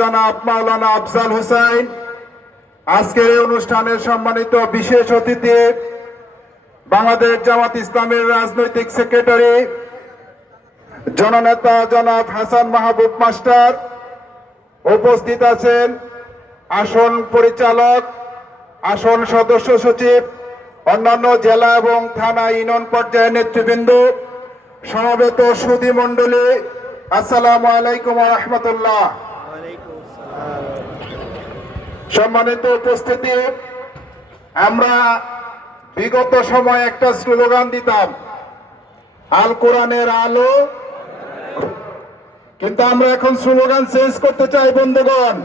জনাব মাওলানা আফজাল হোসেন, আজকের এই অনুষ্ঠানের সম্মানিত বিশেষ অতিথি বাংলাদেশ জামাত ইসলামের রাজনৈতিক সেক্রেটারি জননেতা জনাব হাসান মাহবুব মাস্টার, উপস্থিত আছেন আসন পরিচালক, আসন সদস্য সচিব, অন্যান্য জেলা এবং থানা ইউনিয়ন পর্যায়ের নেতৃবৃন্দ, সমবেত সুধী মণ্ডলী, আসসালামু আলাইকুম ওয়া রাহমাতুল্লাহ। সম্মানিত উপস্থিতি, আমরা বিগত সময় একটা স্লোগান দিতাম, আল কোরআনের আলো, কিন্তু আমরা এখন স্লোগান চেঞ্জ করতে চাই বন্ধুগণ।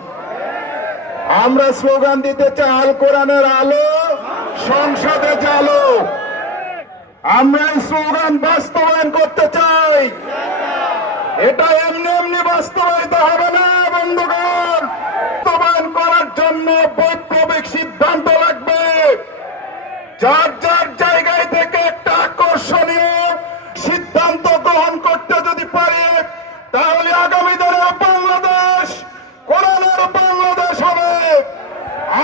আমরা স্লোগান দিতে চাই আল কোরআনের আলো, সংসদে চালো। আমরা এই স্লোগান বাস্তবায়ন করতে চাই। এটা এমনি এমনি বাস্তবায়িত হবে না বন্ধুগণ। বাস্তবায়ন করার জন্য বৈপ্লবিক সিদ্ধান্ত লাগবে। যার যার জায়গায় থেকে একটা আকর্ষণীয় সিদ্ধান্ত গ্রহণ করতে যদি পারে, তাহলে আগামী দিনের বাংলাদেশ কোরআনের বাংলাদেশ হবে।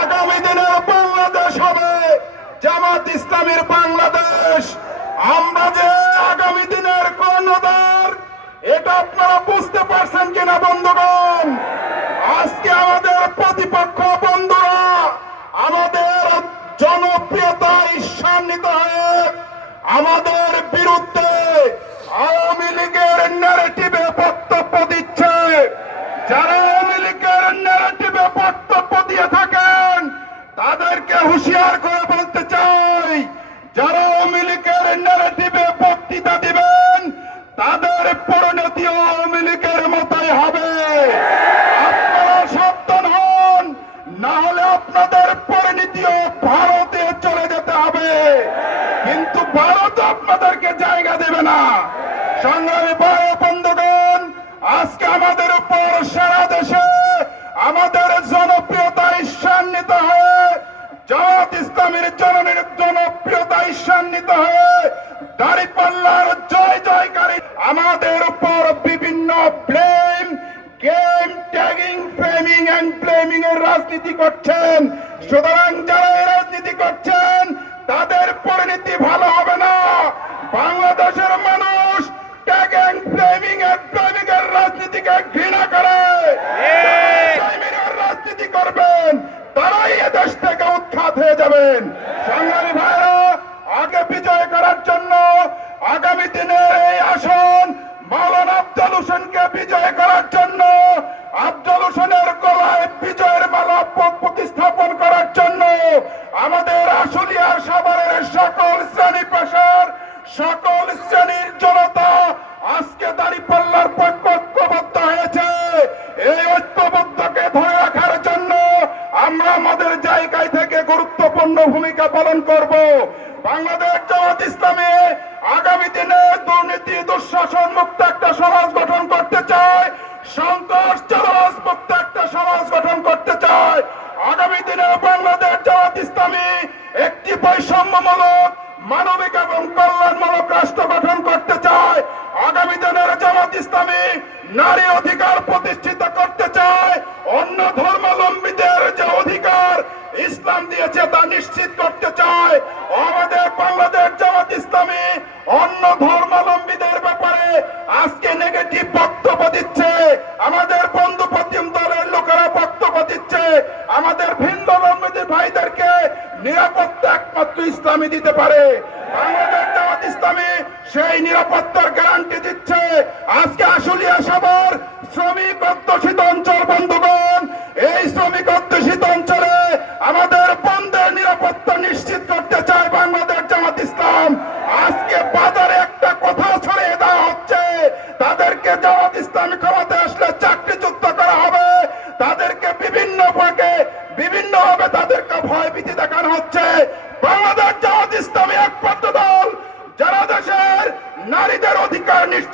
আগামী দিনের বাংলাদেশ হবে জামাত ইসলামের বাংলাদেশ। আমরা যে আগামী দিনের কর্ণধার, এটা আপনারা বুঝতে পারছেন কিনা বন্ধুগণ? আজকে আমাদের প্রতিপক্ষ বন্ধুরা আমাদের জনপ্রিয়তা ঈর্ষান্বিত হয়ে আমাদের বিরুদ্ধে আওয়ামী লীগের ন্যারেটিভে বক্তব্য দিচ্ছে। যারা আওয়ামী লীগের ন্যারেটিভে বক্তব্য দিয়ে থাকেন, তাদেরকে হুঁশিয়ার করে বলতে চাই, যারা আওয়ামী লীগের ন্যারেটিভে বক্তৃতা দিবেন, তাদের পরিণতি আওয়ামী লীগের মতোই হবে। আপনারা সাবধান হন, না হলে আপনাদের পরিণতিও ভারতে চলে যেতে হবে। কিন্তু ভারত আপনাদেরকে জায়গা দেবে না। সংগ্রামী ভাই বন্ধুগণ, আজকে আমাদের উপর সারা দেশে আমাদের জনপ্রিয়তা ঈর্ষান্বিত হয়ে, জামাত ইসলামের জনপ্রিয়তা ঈর্ষান্বিত হয়ে দাঁড়িপাল্লার জয় জয়কারী আমাদের উপর বিভিন্ন blame, game, tagging, framing and blaming এর রাজনীতি করছেন। সুতরাং যারা এই রাজনীতি করছেন, তাদের পরিণতি ভালো হবে না। বাংলাদেশের মানুষ ট্যাগিং, ফ্রেমিং এন্ড ব্লেমিং এর রাজনীতিকে ঘৃণা করে। রাজনীতি করবেন, তারাই এদেশ থেকে উৎখাত হয়ে যাবেন। সংগ্রামী ভাইরা, আগে বিজয় করার জন্য আগামী দিনের এই আসন মাওলানা আফজাল হোসেনকে বিজয় করার জন্য, আফজাল হোসেনের গলায় বিজয়ের মালা প্রতিস্থাপন করার জন্য আমাদের আশুলিয়া সাভারের সকল শ্রেণী পেশার, সকল শ্রেণীর জনতা আজকে দাঁড়িপাল্লার পক্ষে ঐক্যবদ্ধ হয়েছে। এই ঐক্যবদ্ধকে ধরে রাখার জন্য আমরা আমাদের জায়গায় থেকে গুরুত্বপূর্ণ ভূমিকা পালন করব। বাংলাদেশ জামাত ইসলামী আগামী দিনে দুর্নীতি, দুঃশাসন মুক্ত একটা সমাজ গঠন করতে চায়, সন্ত্রাস চালাস মুক্ত একটা সমাজ গঠন করতে চায়। আগামী দিনে বাংলাদেশ জামাত ইসলামী একটি বৈষম্যমূলক, মানবিক এবং কল্যাণমূলক রাষ্ট্র গঠন করতে চায়। আগামী দিনের জামাত ইসলামী নারী অধিকার প্রতিষ্ঠিত করতে চায়। অন্য ধর্মাবলম্বীদের যে অধিকার ইসলাম দিয়েছে তা নিশ্চিত করতে চায়। আমাদের বাংলাদেশ জামাত ইসলামী অন্য ধর্মাবলম্বীদের ব্যাপারে আজকে নেগেটিভ বক্তব্য দিচ্ছে। আমাদের বন্ধু প্রতিম দলের লোকেরা বক্তব্য দিচ্ছে। আমাদের ভিন্ন ধর্মীদের ভাইদেরকে নিরাপত্তা একমাত্র ইসলামী দিতে পারে। বাংলাদেশ জামাত ইসলামী সেই নিরাপত্তার গ্যারান্টি দিচ্ছে। আজকে আশুলিয়া সাভার শ্রমিক অধ্যুষিত অঞ্চল বন্ধুগণ, এই শ্রমিক অধ্যুষিত অঞ্চলে আমাদের বন্ধের নিরাপত্তা নিশ্চিত করতে চায় বাংলাদেশ জামাত ইসলাম। আজকে বাজারে একটা কথা ছড়িয়ে দেওয়া হচ্ছে, তাদেরকে জামাত ইসলামী ক্ষমতায় আসলে চাকরিচ্যুত করা হবে। তাদেরকে বিভিন্নভাবে তাদেরকে ভয়ভীতি দেখানো হচ্ছে। বাংলাদেশ জামাত ইসলামী একমাত্র দল যারা দেশের নারীদের অধিকার নিশ্চিত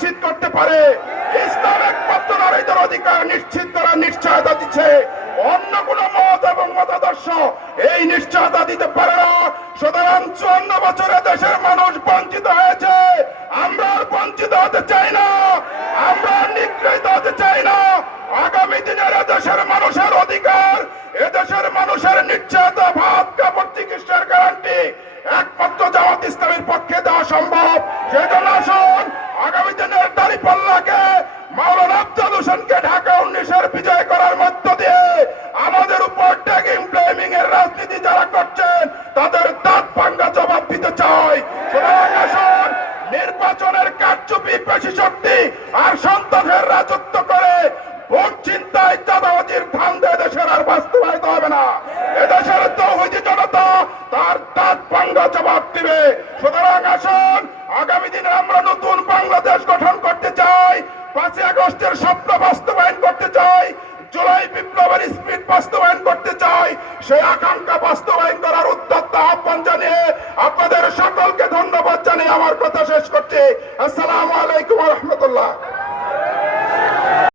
উনিশের বিজয় করার মধ্য দিয়ে আমাদের উপর ট্যাগিং ব্লেমিং এর রাজনীতি যারা করছেন তাদের দাঁত ভাঙ্গা জবাব দিতে চাই। সুতরাং আসুন, নির্বাচনের কারচুপি, পেশি শক্তি আর সন্ত্রাসের রাজত্ব করে ভোট চিন্তায় চাঁদাবাজির ধান্দা দেশের আর বাস্তবায়িত হবে না। এদেশের তৌহিদি জনতা তার দাঁত ভাঙ্গা জবাব দিবে। সুতরাং আসুন, আগামী দিনে আমরা নতুন বাংলাদেশ গঠন করতে চাই, 5ই আগস্টের স্বপ্ন বাস্তবায়ন করতে চাই, জুলাই বিপ্লবের স্পিড বাস্তবায়ন করতে চাই। সেই আকাঙ্ক্ষা বাস্তবায়ন করার উদ্যত্ত আহ্বান জানিয়ে আপনাদের সকলকে ধন্যবাদ জানিয়ে আমার কথা শেষ করছি। আসসালামু আলাইকুম ওয়া রাহমাতুল্লাহ।